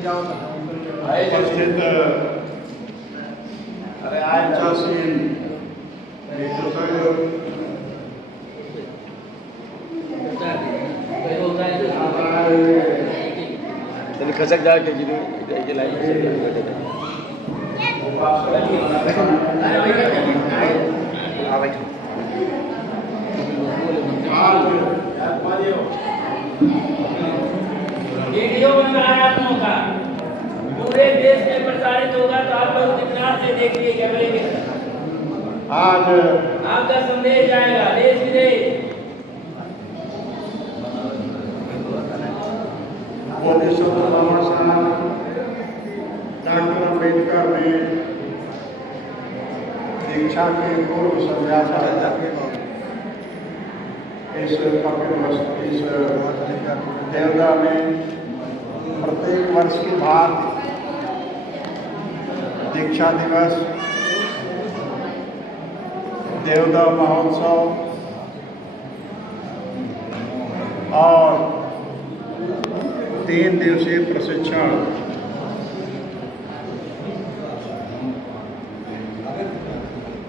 उपस्थित पंचासीन त्याने खचक जागा त्याची लाईन वीडियो बन रहा है आप लोगों का, पूरे देश में प्रसारित होगा, तो आप लोग इत्मीनान से देखिए कैमरे के तरफ। आज आपका संदेश जाएगा देश विदेश। बाबा साहब डॉक्टर अम्बेडकर ने दीक्षा के पूर्व संध्या इस देवदा में प्रत्येक वर्ष की भांति दीक्षा दिवस, देवदा महोत्सव और 3 दिवसीय प्रशिक्षण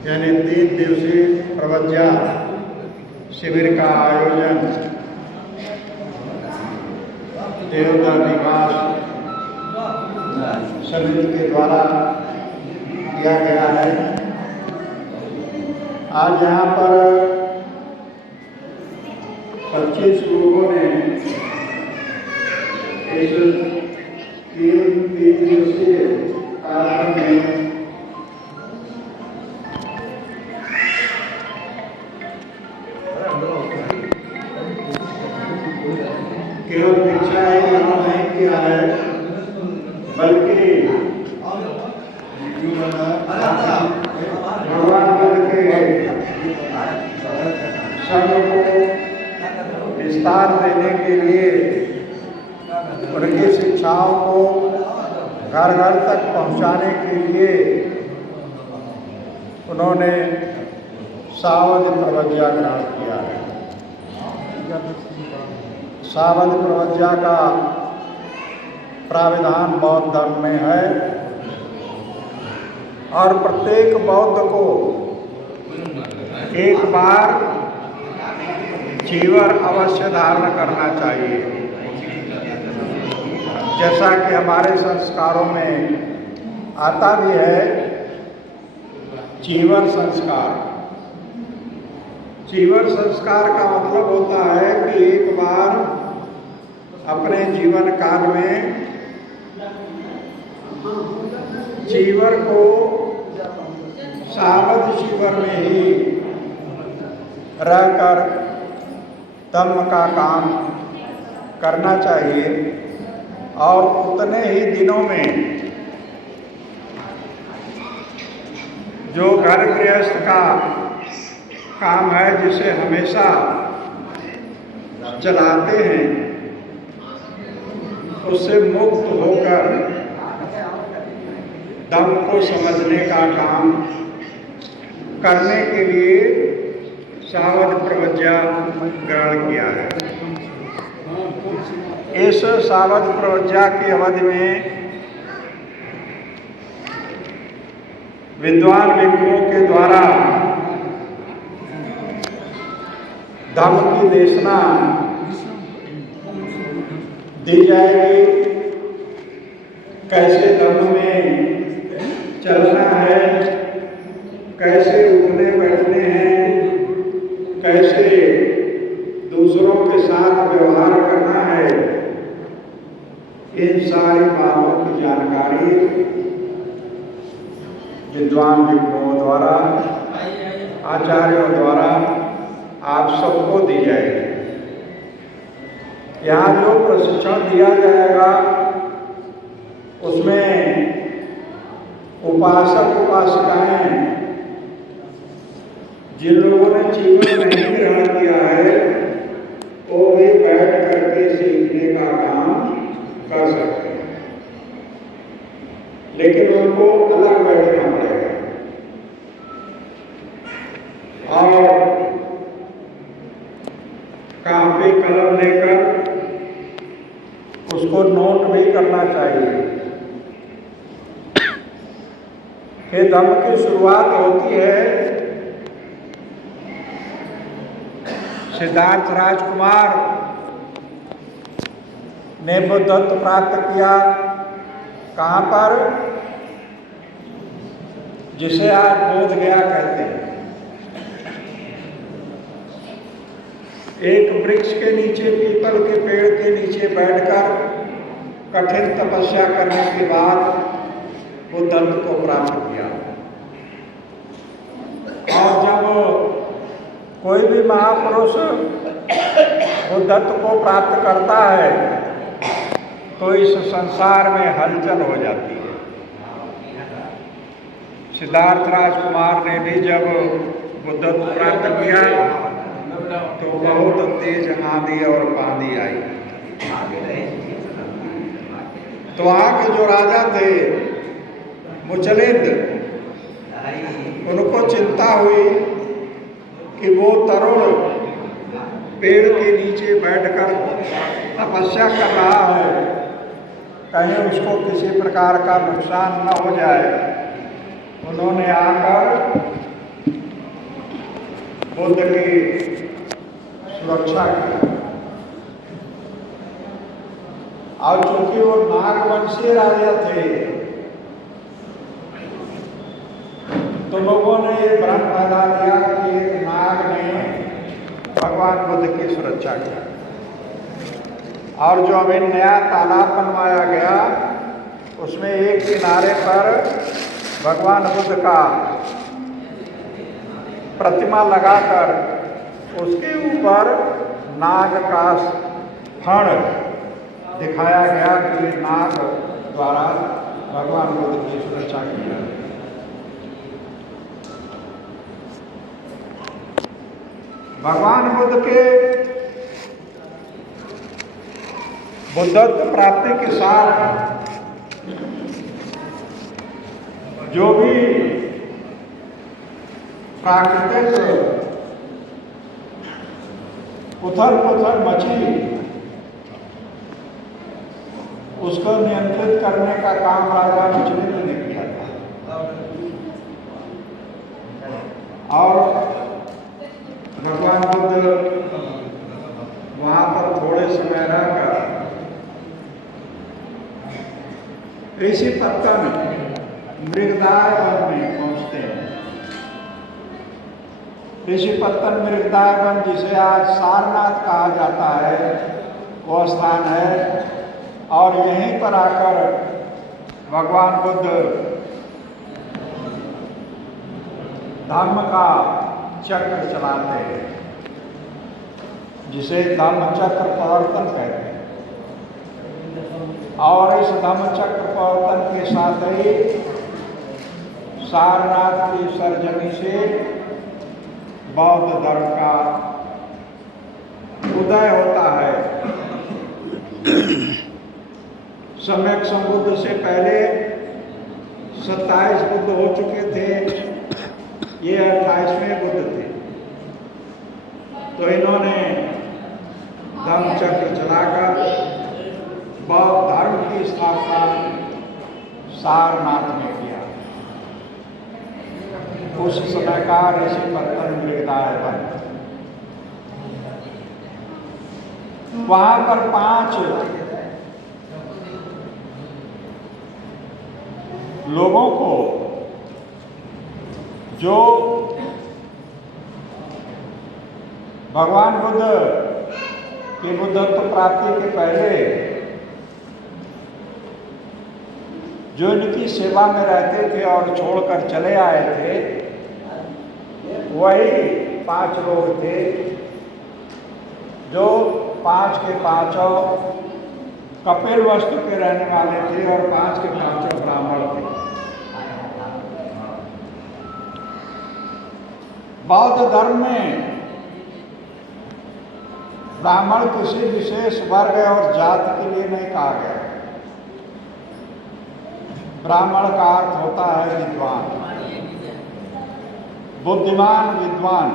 यानी 3 दिवसीय प्रवज्ञा शिविर का आयोजन देवदा निवास समिति के द्वारा किया गया है। आज यहाँ पर 25 लोगों ने इस 3 दिवसीय कार्यक्रम में केवल दीक्षा ही ग्रहण नहीं किया है, बल्कि भगवान बुद्ध के संघ को विस्तार देने के लिए उनकी शिक्षाओं को घर घर तक पहुंचाने के लिए उन्होंने सावध प्रवज्ञा ग्रहण किया है। सावध प्रवज्ञा का प्राविधान बौद्ध धर्म में है और प्रत्येक बौद्ध को एक बार चीवर अवश्य धारण करना चाहिए। जैसा कि हमारे संस्कारों में आता भी है चीवर संस्कार। चीवर संस्कार का मतलब होता है कि एक बार अपने जीवन काल में चीवर को सावध चीवर में ही रहकर धम्म का काम करना चाहिए और उतने ही दिनों में जो घर गृहस्थ का काम है जिसे हमेशा चलाते हैं उससे मुक्त होकर धम्म को समझने का काम करने के लिए सावध प्रवज्ञा ग्रहण किया है। इस सावध प्रवज्ञा की अवधि में विद्वान भिक्षुओं के द्वारा धम्म की देशना दी जाएगी। कैसे धम्म में चलना है, कैसे उठने बैठने हैं, कैसे दूसरों के साथ व्यवहार करना है, इन सारी बातों की जानकारी विद्वान भिक्षुओं द्वारा, आचार्यों द्वारा आप सबको दी जाएगी। यहाँ जो प्रशिक्षण दिया जाएगा उसमें उपासक उपासिकाएं जिन लोगों ने जीवन नहीं ग्रहण किया है वो भी बैठ करके सीखने का काम कर सकते हैं, लेकिन उनको अलग बैठना पड़ेगा और कापी कलम लेकर उसको उसको नोट भी करना चाहिए कि धम्म की शुरुआत होती है सिद्धार्थ राजकुमार ने बुद्धत्व प्राप्त किया कहाँ पर, जिसे आज बोध गया कहते हैं। एक वृक्ष के नीचे, पीपल के पेड़ के नीचे बैठकर कठिन तपस्या करने के बाद बुद्धत्व को प्राप्त किया। और जब कोई भी महापुरुष बुद्धत्व को प्राप्त करता है तो इस संसार में हलचल हो जाती है। सिद्धार्थ राजकुमार ने भी जब बुद्धत्व प्राप्त किया तो बहुत तेज आंधी और पानी आई। तो वहाँ के जो राजा थे मुचलिंद, उनको चिंता हुई कि वो तरुण पेड़ के नीचे बैठकर तपस्या कर रहा है, कहीं उसको किसी प्रकार का नुकसान न हो जाए। उन्होंने आकर बुद्ध की सुरक्षा की। और चूंकि वो नागवंशी राजा थे तो लोगों ने ये भ्रम फैला दिया कि एक नाग ने भगवान बुद्ध की सुरक्षा की। और जो अभी नया तालाब बनवाया गया उसमें एक किनारे पर भगवान बुद्ध का प्रतिमा लगाकर उसके ऊपर नाग का फण दिखाया गया कि नाग द्वारा भगवान बुद्ध की सुरक्षा की है। भगवान बुद्ध के बुद्धत्व प्राप्ति के साथ जो भी प्राकृतिक उथल पुथल मची उसको नियंत्रित करने का काम राजा मुचलिंद ने किया था। और भगवान बुद्ध वहां पर थोड़े समय रहकर ऋषि पत्तन मृगदाय वन में पहुंचते हैं। ऋषि पत्तन मृगदाय वन, जिसे आज सारनाथ कहा जाता है, वो स्थान है। और यहीं पर आकर भगवान बुद्ध धम्म का चक्र चलाते हैं, जिसे धम्म चक्र प्रवर्तन कहते हैं। और इस धम्म चक्र प्रवर्तन के साथ ही सारनाथ की सरजमी से बौद्ध धर्म का उदय होता है। सम्यक संबुद्ध से पहले 27 बुद्ध हो चुके थे, ये 28वें बुद्ध थे। तो इन्होंने धम्म चक्र चलाकर बौद्ध धर्म की स्थापना सारनाथ में किया। उस समय का ऋषि पत्तन मृगदाय वन। वहां पर 5 लोगों को जो भगवान बुद्ध की बुद्धत्व प्राप्ति के पहले जो इनकी सेवा में रहते थे और छोड़कर चले आए थे, वही 5 लोग थे जो 5 के 5 कपिल वस्तु के रहने वाले थे और 5 के 5 ब्राह्मण थे। बौद्ध धर्म में ब्राह्मण किसी विशेष वर्ग और जाति के लिए नहीं कहा गया। ब्राह्मण का अर्थ होता है विद्वान, बुद्धिमान, विद्वान।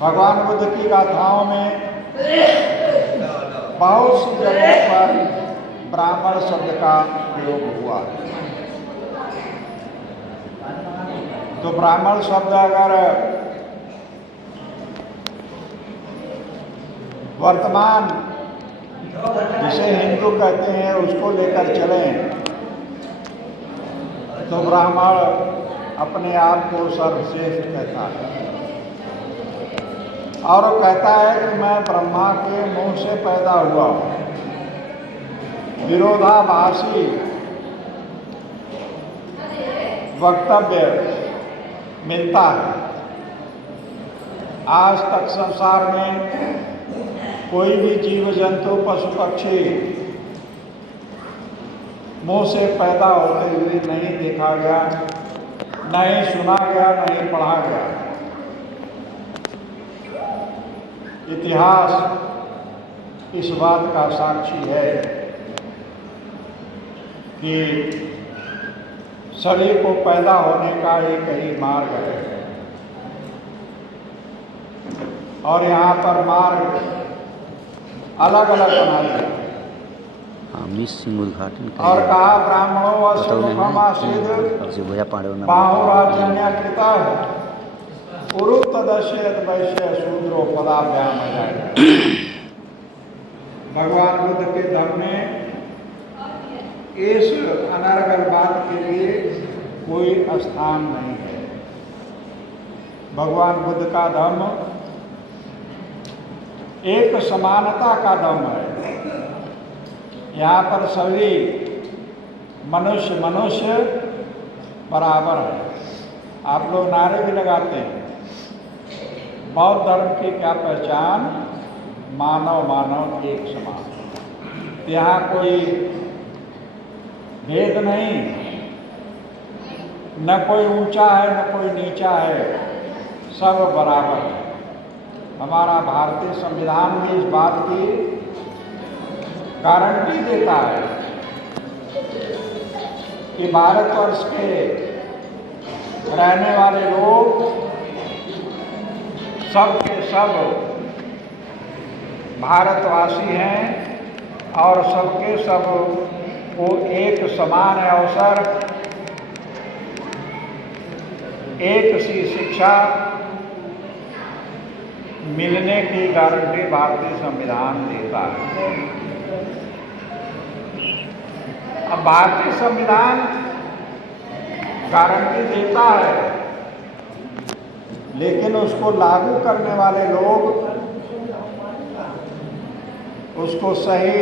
भगवान बुद्ध की गाथाओं में बहुत सी जगह पर ब्राह्मण शब्द का प्रयोग हुआ है। तो ब्राह्मण शब्द अगर वर्तमान जिसे हिंदू कहते हैं उसको लेकर चलें तो ब्राह्मण अपने आप को सर्वश्रेष्ठ कहता है और कहता है कि मैं ब्रह्मा के मुंह से पैदा हुआ हूँ। विरोधाभासी वक्तव्य मिलता है। आज तक संसार में कोई भी जीव जंतु पशु पक्षी मुंह से पैदा होते हुए नहीं देखा गया, नहीं सुना गया, नहीं पढ़ा गया। इतिहास इस बात का साक्षी है कि सभी को पैदा होने का एक ही मार्ग है और यहाँ पर मार्ग अलग अलग बनाए गए और कहा ब्राह्मणों बाहुराजन्य कृता उरुतदश्यत वैश्य शूद्रो पदाभ्याम जाए। भगवान बुद्ध के धर्म में इस अनर्गल बात के लिए कोई स्थान नहीं है। भगवान बुद्ध का धर्म एक समानता का धर्म है। यहाँ पर सभी मनुष्य बराबर है। आप लोग नारे भी लगाते हैं। बौद्ध धर्म की क्या पहचान? मानव मानव एक समान। यहाँ कोई भेद नहीं, न कोई ऊंचा है न कोई नीचा है, सब बराबर है। हमारा भारतीय संविधान भी इस बात की गारंटी देता है कि भारतवर्ष के रहने वाले लोग सब के सब भारतवासी हैं और सबके सब को एक समान अवसर, एक सी शिक्षा मिलने की गारंटी भारतीय संविधान देता है। अब भारतीय संविधान गारंटी देता है, लेकिन उसको लागू करने वाले लोग उसको सही